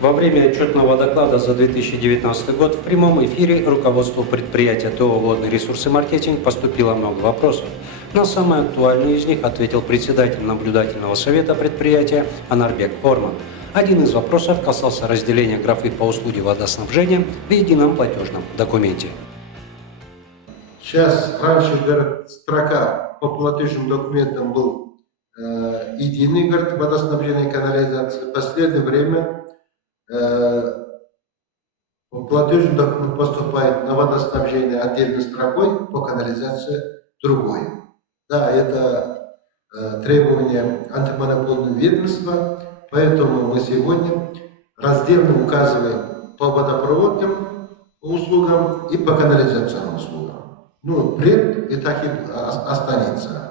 Во время отчетного доклада за 2019 год в прямом эфире руководству предприятия ТО «Водный ресурс и маркетинг» поступило много вопросов. На самый актуальный из них ответил председатель наблюдательного совета предприятия Анарбек Орман. Один из вопросов касался разделения графы по услуге водоснабжения в едином платежном документе. Сейчас раньше строка по платежным документам был единый водоснабжения и канализации. В последнее время платежный документ поступает на водоснабжение отдельной строкой, по канализации другой. Да, это требование антимонопольного ведомства, поэтому мы сегодня раздельно указываем по водопроводным услугам и по канализационным услугам. Ну, бред и так и останется.